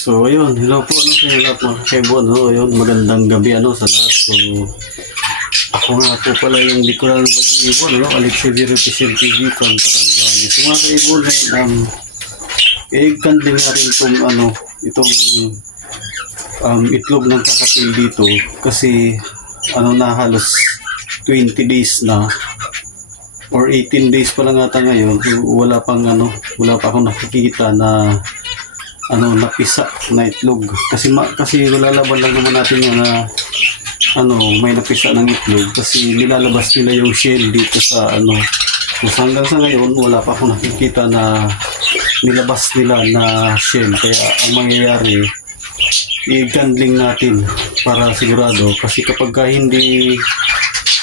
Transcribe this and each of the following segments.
So, ayun. Hello po, ano, sa lahat mga kaibo, no? Ayun, magandang gabi, ano, sa lahat. So, ako nga po pala yung di ko lang mag-iibon, no? Alexi V. Represent TV from Tarangani. So, mga kaibo, um, i-candling natin itong, ano, itong um, itlog ng kakatil dito kasi ano na halos 20 days na or 18 days pa lang ata ngayon wala pang ano wala pa akong nakikita na ano napisa na itlog kasi ma, kasi nilalaban lang naman natin yung na ano may napisa ng itlog. Kasi nilalabas nila yung shell dito sa ano so, hanggang sa ngayon wala pa akong nakikita na nilabas nila na shell. Kaya ang mangyayari i-gandling natin para sigurado. Kasi kapag ka hindi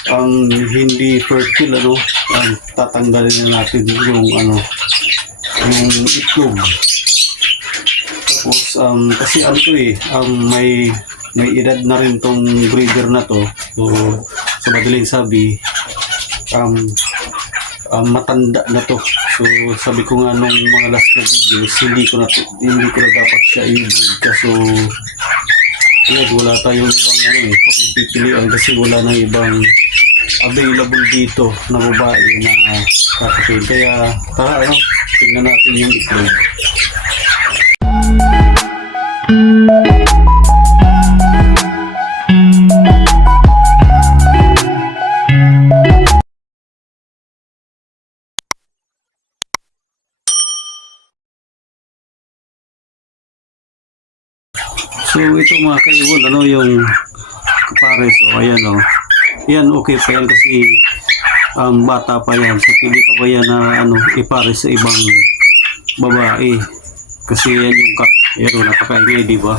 ang hindi fertile ano ang tatanggalin na natin yung ano yung itlog tapos um, kasi ano eh um, may may edad na rin tong breeder na to so sa madaling sabi um, um, matanda na to so sabi ko nga nung mga last na videos hindi ko na hindi ko na dapat siya i-breed kaso yun, wala tayong ibang ano eh, pagpipilian kasi wala nang ibang available dito na babae na kakapil. Kaya tara ano, tingnan natin yung itlog. So ito mga kaibon, ano yung pares o ayan o. Yan okay pa yan kasi um, bata pa yan. So pili pa ba yan na ano, ipares sa ibang babae. Kasi yan yung kak. Yan o, napakaingay, di ba?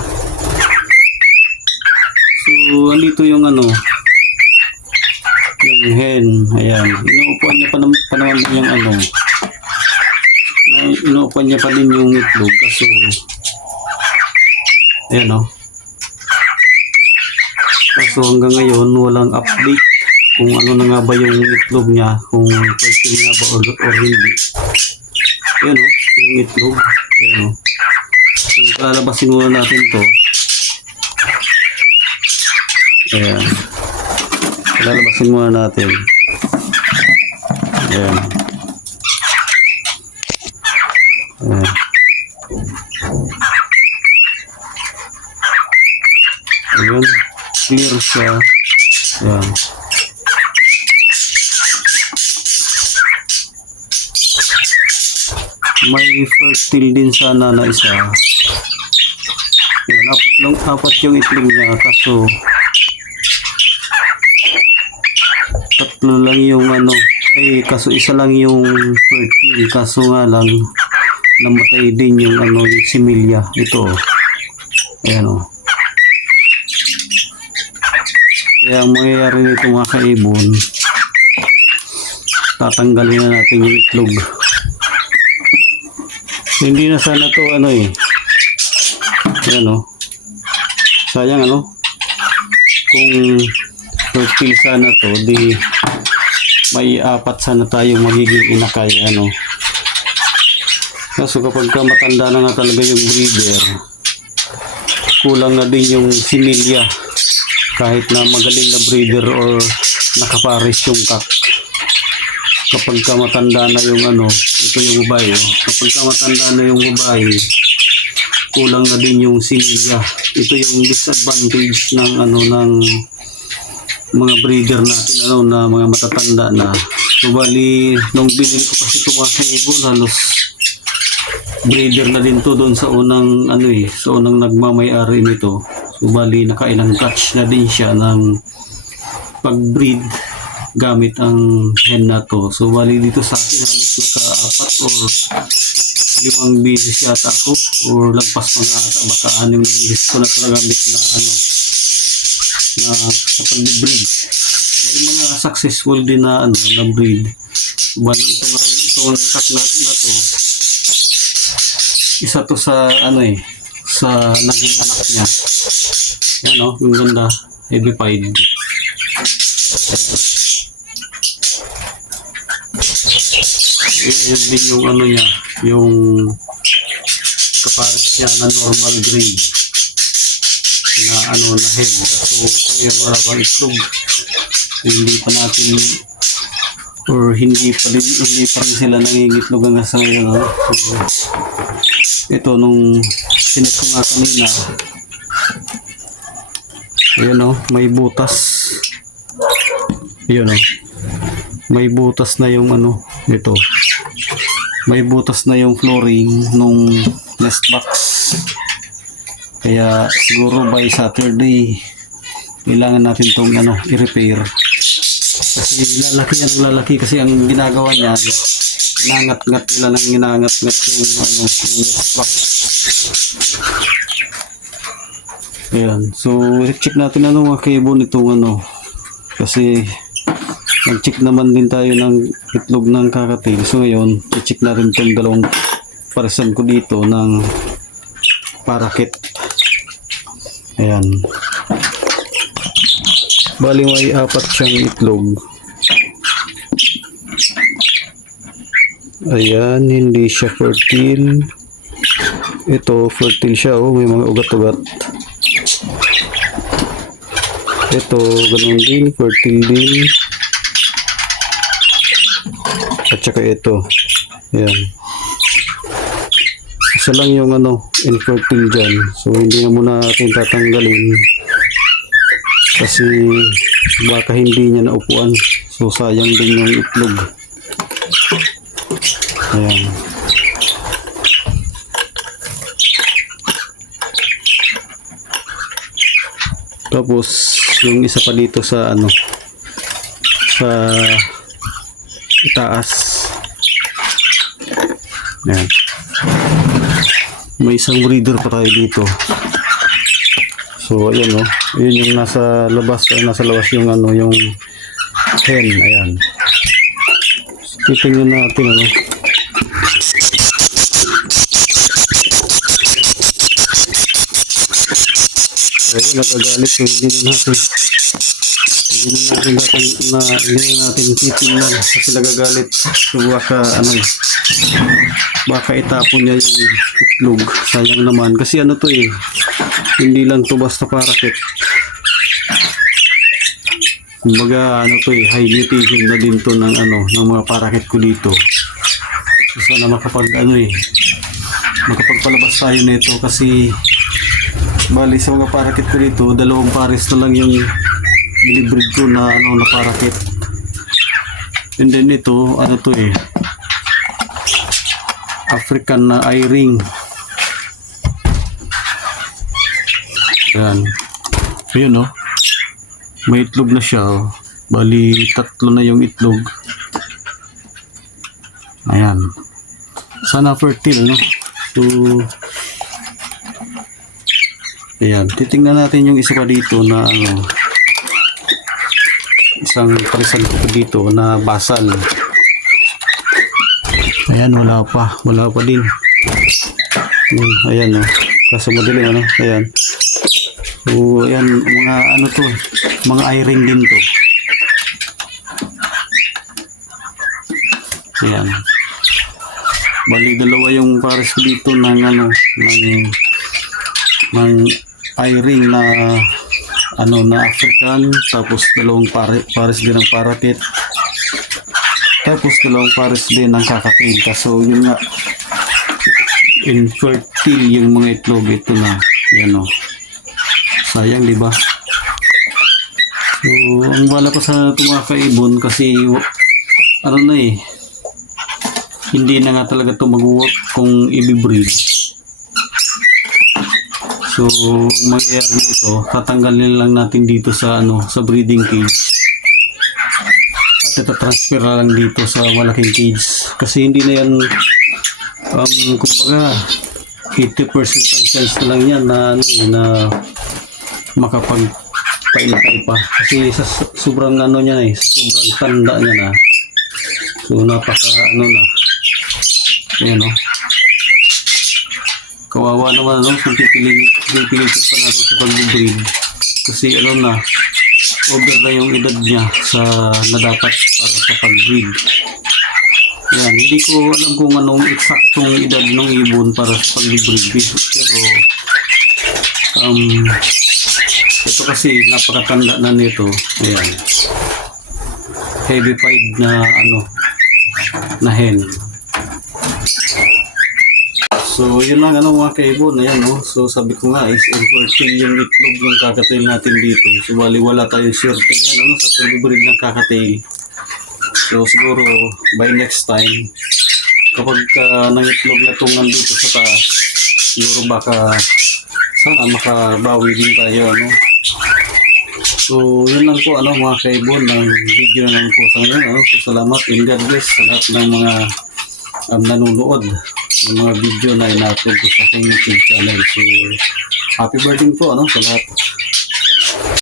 So andito yung ano, yung hen. Ayan. Inuupuan niya pa, pa naman yung ano. Inuupuan niya pa din yung itlog. Kaso Ayan o. Kaso hanggang ngayon, walang update kung ano na nga ba yung itlog niya, kung pwede nga ba or, or hindi. Ayan o, yung itlog. Ayan o. So, lalabasin muna natin to. Ayan. Lalabasin muna natin. Ayan. Ayan. Ayan. Clear siya. Ayan. May fertile din sana na isa. Ayan. Ap lang, apat yung itlog niya. Kaso tatlo lang yung ano. Eh, kaso isa lang yung fertile. Kaso nga lang namatay din yung ano yung similya. Ito. Ayan o. Kaya ang mangyayari nito mga kaibon, tatanggalin na natin yung itlog. Hindi na sana to ano eh. Ayan o. Sayang ano. Kung fertile sana to, di may apat sana tayong magiging inakay ano. Kaso kapag ka matanda na nga talaga yung breeder, kulang na din yung similya kahit na magaling na breeder or nakapares yung kak kapag ka matanda na yung ano ito yung babae oh. kapag ka matanda na yung babae kulang na din yung similya ito yung disadvantage ng ano ng mga breeder natin ano na mga matatanda na. So bali nung binili ko kasi ito mga kaibon halos breeder na din to doon sa unang ano eh sa unang nagmamay-ari nito. So bali nakailang catch na din siya ng pag-breed gamit ang hen na to. So bali dito sa akin halos naka-apat or limang beses yata ako or lagpas pa nga ata baka anim na beses ko na talaga gamit na ano na sa pag-breed. May mga successful din na ano na breed. Bali ito nga itong cat na, to. Isa to sa ano eh sa naging anak niya. Yan o yung ganda. Edified Y- yun din yung ano niya yung pares niya na normal grade na ano na head. So, ngayon wala pang itlog. Hindi pa natin or hindi pa rin, hindi pa rin sila nangingitlog hanggang sa ngayon. No? So, ito nung sinet ko nga kanina Ayan o, may butas. Ayan o. May butas na yung ano, ito. May butas na yung flooring nung nest box. Kaya siguro by Saturday, kailangan natin tong ano, i-repair. Kasi lalaki ang lalaki kasi ang ginagawa niya, nangat-ngat nila nang ginangat-ngat yung ano, yung nest box. Ayan. So, check natin ano mga cable nitong ano. Kasi, nag-check naman din tayo ng itlog ng kakatil. So, ngayon, i-check natin itong dalawang parisan ko dito ng parakit. Ayan. Bali, may apat siyang itlog. Ayan, hindi siya fertile. Ito, fertile siya. Oh, may mga ugat-ugat. Ito, ganun din, fertile din. At saka ito. Ayan. Isa lang yung ano, infertile dyan. So, hindi na muna natin tatanggalin. Kasi baka hindi niya naupuan. So, sayang din yung itlog. Ayan. Tapos, yung isa pa dito sa ano, sa itaas. Yan. May isang breeder pa tayo dito. So, ayan o. Yun yung nasa labas, ay nasa labas yung ano, yung hen. Ayan. Titingnan natin ano. Ayun, nagagalit so hindi na natin hindi na natin natin na hindi na natin titingnan kasi nagagalit so baka ano eh baka itapon niya yung itlog. Sayang naman. Kasi ano to eh hindi lang to basta parakit kumbaga ano to eh high mutation na din to ng ano ng mga parakit ko dito. So sana makapag ano eh makapagpalabas tayo nito. Kasi Bali sa mga parakit ko dito, dalawang pares na lang yung binibreed ko na ano na parakit. And then ito, ano to eh, African na eye ring. Yan. Ayun no. May itlog na siya. Oh. Bali, tatlo na yung itlog. Ayan. Sana fertile, no? So, Ayan, titingnan natin yung isa pa dito na ano, isang parisan ko dito na basal. Ayan, wala pa. Wala pa din. Ayan, ayan oh. Kaso madilim ano, ayan. So, ayan, mga ano to, mga eye-ring din to. Ayan. Bali, dalawa yung pares dito ng ano, ng ng eye-ring na ano na African tapos dalawang pare, pares din ng parakit tapos dalawang pares din ng kakatin kaso yun nga. Infertile yung mga itlog ito na. Yan o sayang di ba? So ang bala ko sa ito mga kaibon kasi ano na eh. Hindi na nga talaga ito mag-work kung i-breed. So, ang mangyayari nito, tatanggalin lang natin dito sa ano, sa breeding cage. At itatransfer na lang dito sa malaking cage. Kasi hindi na yan, um, kumbaga, 80% ang chance na lang yan na, ano, eh, na makapag painatay pa. Kasi sa sobrang ano niya eh, sobrang tanda niya na. So, napaka ano na. Ayan o. Kawawa naman ano, kung pipilitin, pa natin sa pag-breed. Kasi ano na, over na yung edad niya sa na dapat para sa pag-breed. Yan, hindi ko alam kung anong eksaktong edad ng ibon para sa pag-breed. Pero, um, ito kasi napakatanda na nito. Ayan. Heavy pied na ano, na hen. So, yun lang ano mga kaibon. Ayan, no? So, sabi ko nga is infertile yung itlog ng kakatail natin dito. So, bali wala tayong swerte ngayon ano, sa pag-breed ng kakatail. So, siguro by next time, kapag uh, nangitlog na itong nandito sa taas, siguro baka sana makabawi din tayo, ano. So, yun lang po, ano, mga kaibon, ng video na lang po sa ngayon, ano. So, salamat and God bless sa lahat ng mga um, nanonood ng mga video na in-upload ko sa aking YouTube channel. So, happy birthday po, ano, sa lahat.